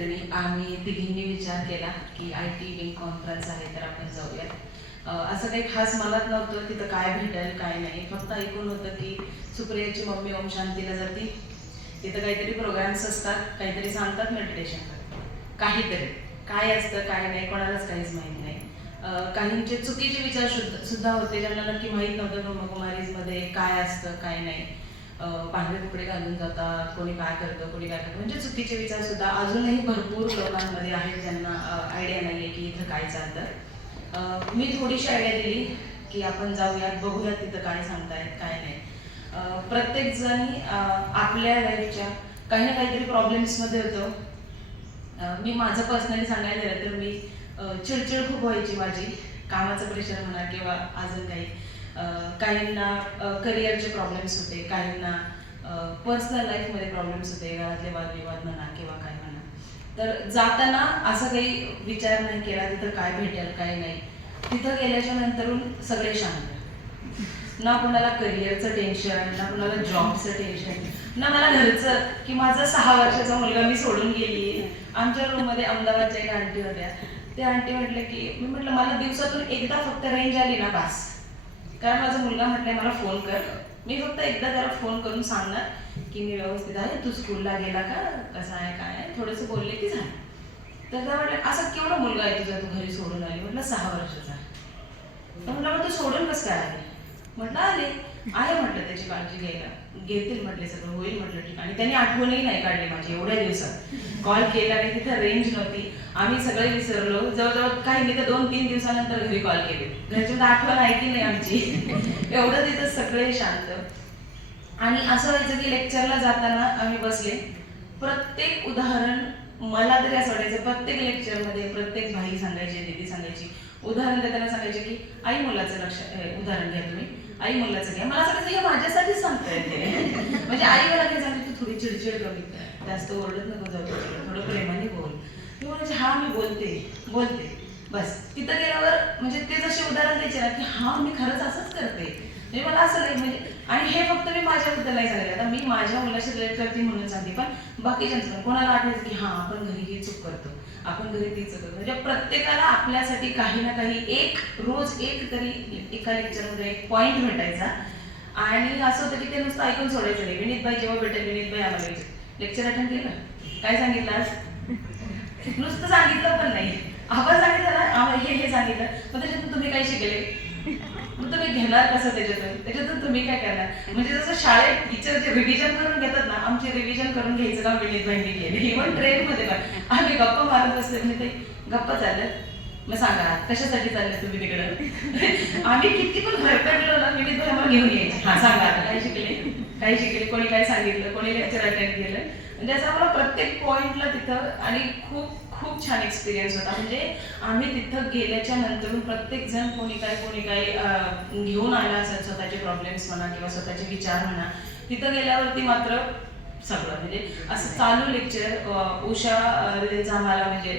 मैत्रिणी आम्ही तिघींनी विचार केला की IT विंग कॉन्फरन्स आहे तर आपण जाऊया. असं काही खास मनात नव्हतं तिथं काय भेटेल काय नाही, फक्त ऐकून होतं की सुप्रियाची मम्मी ओम शांतीला जाती, तिथं काहीतरी प्रोग्राम्स असतात, काहीतरी सांगतात, मेडिटेशन करतात, काहीतरी काय असतं काय नाही कोणालाच काहीच माहीत नाही. काहींचे चुकीचे विचार सुद्धा होते ज्यांना नक्की माहीत नव्हतं ब्रह्मकुमारीजमध्ये काय असतं काय नाही. पांढरे कपडे घालून जातात, कोणी काय करतं कोणी काय करतं, म्हणजे चुकीचे विचार सुद्धा अजूनही भरपूर लोकांमध्ये आहेत ज्यांना आयडिया नाही आहे की इथं काय चालतं. मी थोडीशी आयडिया दिली की आपण जाऊयात बघूयात तिथं काय सांगतायत काय नाही. प्रत्येक जणी आपल्या लाईफच्या काही ना काहीतरी प्रॉब्लेम्समध्ये होतो. मी माझं पर्सनली सांगायला गेलं तर मी चिडचिड खूप व्हायची माझी, कामाचं प्रेशर म्हणा किंवा अजून काही. काहींना करिअरचे प्रॉब्लेम्स होते, काहींना पर्सनल लाईफमध्ये प्रॉब्लेम्स होते, घरातले वादविवाद म्हणा किंवा काय म्हणा. तर जाताना असं काही विचार नाही केला तिथं काय भेटेल काय नाही. तिथं गेल्याच्या नंतरून सगळे शांत, ना कोणाला करिअरचं टेन्शन, ना कोणाला जॉबचं टेन्शन, ना मला घरचं की माझा 6 वर्षाचा मुलगा मी सोडून गेली. आमच्या रूममध्ये अहमदाबादच्या एक आंटी होत्या, त्या आंटी म्हटलं की मी म्हटलं मला दिवसातून एकदा फक्त रेंज आली ना बास, कारण माझा मुलगा म्हटलंय मला फोन कर, मी फक्त एकदा त्याला फोन करून सांगणार की मी व्यवस्थित आहे, तू स्कूलला गेला का, कसं आहे काय आहे, थोडंसं बोलले की झालं. तर त्या म्हटलं असा केवढा मुलगा आहे तुझा, तू घरी सोडून आली. म्हटलं 6 वर्षाचा. तर म्हटलं मग तू सोडून कसं काय आली. म्हटलं आले आहे, म्हटलं त्याची काळजी घ्यायला घेतील, म्हटले सगळं होईल, म्हटलं ठीक. आणि त्यांनी आठवणही नाही काढली माझी एवढ्या दिवसात. कॉल केला नाही, तिथं रेंज नव्हती, आम्ही सगळे विसरलो. जवळजवळ काही नाही तर 2-3 दिवसानंतर घरी कॉल केले, घरच्या आठवण आहे की नाही आमची. एवढं तिथं सगळे शांत. आणि असं व्हायचं की लेक्चरला जाताना आम्ही बसले, प्रत्येक उदाहरण मला तरी असं वाटायचं प्रत्येक लेक्चरमध्ये प्रत्येक भाई सांगायची, दीदी सांगायची, उदाहरण देताना सांगायचे की आई मुलाचं उदाहरण घ्या तुम्ही, आई मुलाचं घ्या. मला असं हे माझ्यासाठीच सांगता येते. म्हणजे आई मला काय सांगते तू थोडी चिडचिड कमी कर, जास्त ओरडत नको जाऊ, थोडं प्रेमाने बोल. मी म्हणजे हा मी बोलते बस. तिथं गेल्यावर म्हणजे ते जसे उदाहरण द्यायचे ना की हा मी खरंच असंच करते. म्हणजे मला असं नाही म्हणजे, आणि हे फक्त मी माझ्याबद्दल नाही सांगितलं, आता मी माझ्या मुलाशी रिलेट करते म्हणून सांगते, पण बाकीच्यांचं पण कोणाला आठवायचं की हां आपण घरी ही चूक करतो, आपण घरी ती चूक करतो. म्हणजे प्रत्येकाला आपल्यासाठी काही ना काही रोज एक तरी एका लेक्चरमध्ये एक पॉईंट भेटायचा. आणि असं होतं की ते नुसतं ऐकून सोडायचं नाही. विनीतबाई जेव्हा भेटेल, विनीतबाई आम्हाला लेक्चर अटेंड केलं, काय सांगितलं आज, नुसतं सांगितलं पण नाही, आपण सांगितलं ना हे सांगितलं, मग त्याच्यातून तुम्ही काय शिकले, मग तुम्ही घेणार कसं त्याच्यातून तुम्ही काय करणार. म्हणजे जसं शाळेत टीचर जे रिव्हिजन करून घेतात ना, आमची रिव्हिजन करून घ्यायचं काम विनीतबाईंनी केलं. इव्हन ट्रेनमध्ये पण आम्ही गप्पा मारत बसले, म्हणजे ते गप्पा चालल्यात, मग सांगा कशासाठी चालले तुम्ही तिकडं. आम्ही किती पण भरकडलो ना, विनीतबाई आम्हाला घेऊन यायचे, हा सांगा आता काय शिकले, कोणी काय सांगितलं, कोणी लेक्चर अटेंड केलं. म्हणजे असं आम्हाला प्रत्येक पॉईंटला तिथं, आणि खूप खूप छान एक्सपिरियन्स होता. म्हणजे आम्ही तिथं गेल्याच्या नंतर प्रत्येक जण कोणी काय घेऊन आला असेल, स्वतःचे प्रॉब्लेम्स म्हणा किंवा स्वतःचे विचार म्हणा. तिथं गेल्यावरती मात्र सगळं म्हणजे असं चालू लेक्चर. उषा त्यांचा आम्हाला म्हणजे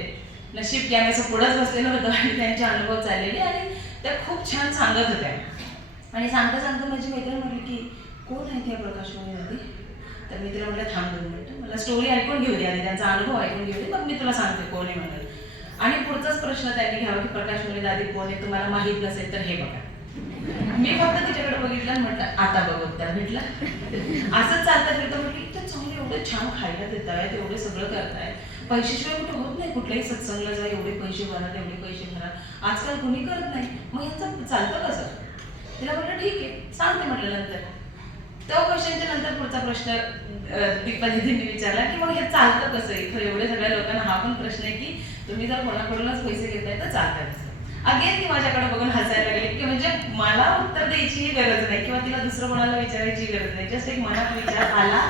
नशीब की आम्ही असं पुढंच बसलेलं होतं आणि त्यांचे अनुभव चाललेले आणि त्या खूप छान सांगत होत्या. आणि सांगता माझी मैत्रीण म्हटली की कोण आहे त्या प्रकाश मध्ये. तर मी तिला म्हटलं थांब 2 मिनिटं, मला स्टोरी ऐकून घेऊ दे आणि त्यांचा अनुभव ऐकून घेऊ दे, मग मी तुला सांगते कोण आहे म्हणून. आणि पुढचाच प्रश्न त्यांनी घ्यावा की प्रकाश मध्ये दादी कोण आहे, तुम्हाला माहीत नसेल तर हे बघा. मी फक्त तिच्याकडे बघितलं आणि म्हटलं आता बघ उत्तर भेटलं. असंच चालतं फिरतं म्हटलं इतकं चांगलं, एवढं छान खायला देत आहेत, एवढे सगळं करतायत, पैशाशिवाय कुठे होत नाही, कुठल्याही सत्संगला जा एवढे पैसे भरा तेवढे पैसे भरा, आजकाल कुणी करत नाही, मग यांचं चालतं कसं. तिला म्हटलं ठीक आहे सांगते म्हटलं नंतर. तो क्वेश्चनच्या नंतर पुढचा प्रश्न दीपालीजींनी विचारला की मग हे चालतं कसं इथं एवढ्या सगळ्या लोकांना. हा पण प्रश्न आहे की तुम्ही जर कोणाकडूनच पैसे घेताय तर चालतं कसं. अगेन ती माझ्याकडे बघून हसायला लागली की म्हणजे मला उत्तर द्यायचीही गरज नाही किंवा तिला दुसरं कोणाला विचारायची गरज नाही, जस्ट एक मनात विचार आला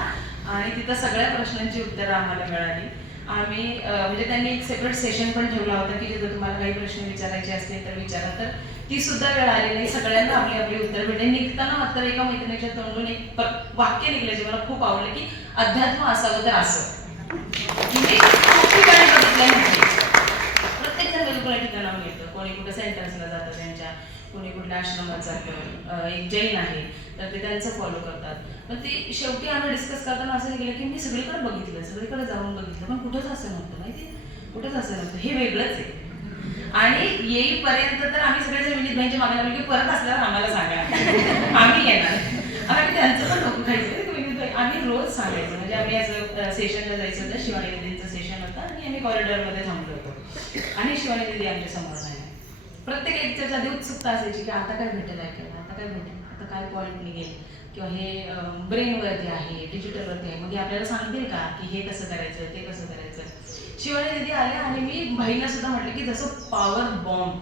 आणि तिथं सगळ्या प्रश्नांची उत्तरं आम्हाला मिळाली. आम्ही म्हणजे त्यांनी एक सेपरेट सेशन पण ठेवला होता की जिथं तुम्हाला काही प्रश्न विचारायचे असतील तर विचारा. तर ती सुद्धा वेळ आली नाही, सगळ्यांना आपली उत्तर भेटले. निघताना मात्र एका मैत्रिणीच्या तोंडून एक वाक्य निघलं जे मला खूप आवडलं की अध्यात्म असावं तर असं. मी खूप ठिकाणी बघितलं, प्रत्येक जण वेगवेगळ्या ठिकाणावर येतं, कोणी कुठं सेंटर्सला जातं त्यांच्या, कोणी कुठल्या आश्रमात जातं, एक जैन आहे तर ते त्यांचं फॉलो करतात. पण ते शेवटी आम्ही डिस्कस करताना असं केलं की मी सगळीकडे बघितलं, सगळीकडे जाऊन बघितलं, पण कुठंच असं नव्हतं माहिती, कुठंच असं नव्हतं, हे वेगळंच आहे. आणि येईपर्यंत तर आम्ही सगळेजण विनीत भाईंच्या मागे लागलो की परत असल्यावर आम्हाला सांगा, आम्ही येणार. आणि त्यांचं पण डोकं खायचं विनीत भाई, आम्ही रोज सांगायचं. म्हणजे आम्ही असं सेशनला जायचं होतं, शिवानी दीदींचं सेशन होतं आणि आम्ही कॉरिडॉरमध्ये थांबलो होतो आणि शिवानी दीदी आमच्या समोर नाही. प्रत्येक लेक्चरच्या आधी उत्सुकता असायची की आता काय भेटेल ऐकायला, आता काय भेटेल, आता काय पॉईंट निघेल, किंवा हे ब्रेनवरती आहे, डिजिटलवरती आहे, मग आपल्याला सांगतील का की हे कसं करायचं, ते कसं करायचं. शिवानी दीदी आल्या आणि मी भाईंना सुद्धा म्हटलं की जसं पॉवर बॉम्ब,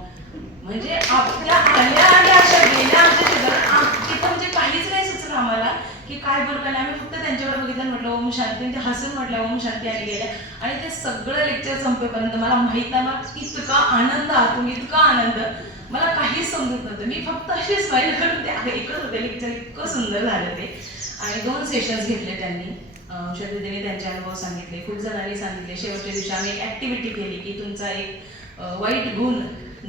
म्हणजे आपल्या आल्या आणि अशा गेल्या आमच्या शेजारात, तिथं म्हणजे काहीच नाही सुचलं आम्हाला की काय बोल काय. आम्ही फक्त त्यांच्याकडे बघितलं, म्हटलं ओम शांती, ते हसून म्हटलं ओम शांती आणि गेल्या. आणि ते सगळं लेक्चर संपेपर्यंत मला माहित नाही, मला इतका आनंद आतून, इतका आनंद, मला काहीच समजत नव्हतं. मी फक्त अशी स्माईल करून ते ऐकत होते लेक्चर, इतकं सुंदर झालं ते. आणि 2 सेशन्स घेतले त्यांनी. श्रद्धेने त्यांचे अनुभव सांगितले, खूप जणांनी सांगितले. शेवटच्या दिवशी आम्ही एक ॲक्टिव्हिटी केली की तुमचा एक वाईट गुण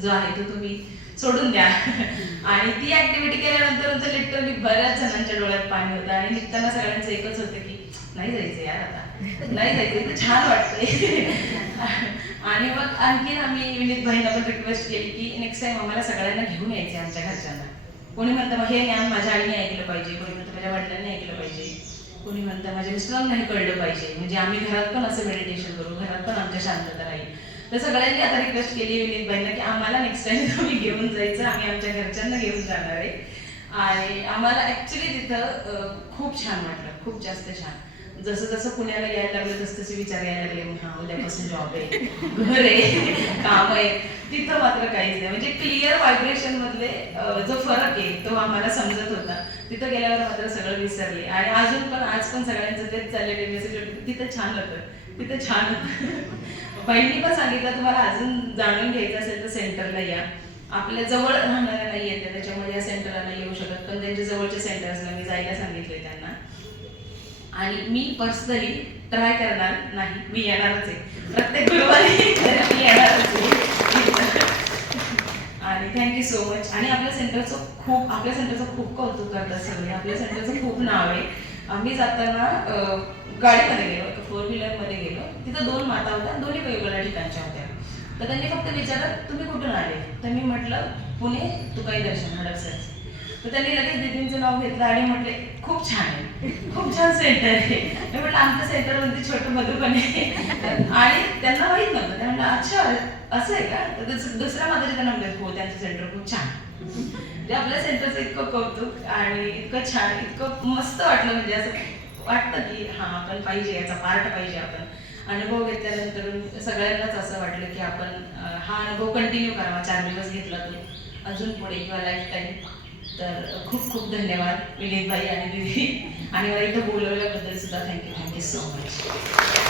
जो आहे तो तुम्ही सोडून द्या. आणि ती ॲक्टिव्हिटी केल्यानंतर लिटरली बऱ्याच जणांच्या डोळ्यात पाणी होतं आणि निघताना सगळ्यांचं एकच होतं की नाही जायचं यार, आता नाही जायचं, इथं छान वाटतंय. आणि मग आणखीन आम्ही विनीत भाईंना पण रिक्वेस्ट केली की नेक्स्ट टाइम आम्हाला सगळ्यांना घेऊन यायचे आमच्या घरच्यांना. कोणी म्हणतं मग हे ज्ञान माझ्या आईने ऐकलं पाहिजे, कोणी म्हणतं माझ्या वडिलांनी ऐकलं पाहिजे, कोणी म्हणतं माझ्या मिस्टरांना हे कळलं पाहिजे, म्हणजे आम्ही घरात पण असं मेडिटेशन करू, घरात पण आमच्या शांतता राहील. तर सगळ्यांनी आता रिक्वेस्ट केली विनीत भाईंना की आम्हाला नेक्स्ट टाइम तुम्ही घेऊन जायचं, आम्ही आमच्या घरच्यांना घेऊन जाणार आहे. आणि आम्हाला ॲक्च्युली तिथं खूप छान वाटलं, खूप जास्त छान. जसं जसं पुण्याला यायला लागलं तसं तसे विचार यायला लागले, हां उद्यापासून जॉब आहे, घर आहे, काम आहे. तिथं मात्र काहीच नाही, म्हणजे क्लिअर व्हायब्रेशनमधले जो फरक आहे तो आम्हाला समजत होता. तिथं गेल्यावर मात्र सगळं विसरले. आणि अजून पण आज पण सगळ्यांचं तेच चाललेले मेसेज, तिथं छान होतं, तिथं छान होतं. बहिणी पण सांगितलं तुम्हाला अजून जाणून घ्यायचं असेल तर सेंटरला या. आपल्या जवळ राहणाऱ्या नाही येते त्याच्यामुळे या सेंटरला नाही येऊ शकत, पण त्यांच्या जवळच्या सेंटर्सला मी जायला सांगितले त्यांना. आणि मी पर्सनली ट्राय करणार नाही, मी येणारच आहे प्रत्येक गुरुवारी, मी येणारच आहे. आणि थँक्यू सो मच. आणि आपल्या सेंटरचं खूप कौतुक करतात सगळे, आपल्या सेंटरचं खूप नाव आहे. आम्ही जाताना गाडीमध्ये गेलो, 4 व्हीलरमध्ये गेलो, तिथं 2 माता होत्या, दोन्ही वेगवेगळ्या ठिकाणच्या होत्या. तर त्यांनी फक्त विचारलं तुम्ही कुठून आले, तर मी म्हटलं पुणे तुकाई दर्शन हडपसर. तर त्यांनी लगेच दीदींचं नाव घेतलं आणि म्हटले खूप छान आहे, खूप छान सेंटर आहे. मी म्हटलं आमचं सेंटर म्हणजे छोटं मधुबन आहे. आणि त्यांना माहीत नव्हतं, त्या म्हटलं अच्छा असं आहे का. तर दुसऱ्या माताजी त्यांना म्हटलं हो त्यांचं सेंटर खूप छान. म्हणजे आपल्या सेंटरचं इतकं कौतुक आणि इतकं छान, इतकं मस्त वाटलं, म्हणजे असं वाटतं की हां आपण पाहिजे, याचा पार्ट पाहिजे आपण. अनुभव घेतल्यानंतर सगळ्यांनाच असं वाटलं की आपण हा अनुभव कंटिन्यू करावा. 4 दिवस घेतला तो अजून पुढे किंवा लाईफ टाईम. तर खूप खूप धन्यवाद विनीत भाई आणि दीदी. आणि मला इथं बोलवल्याबद्दल सुद्धा थँक्यू सो मच.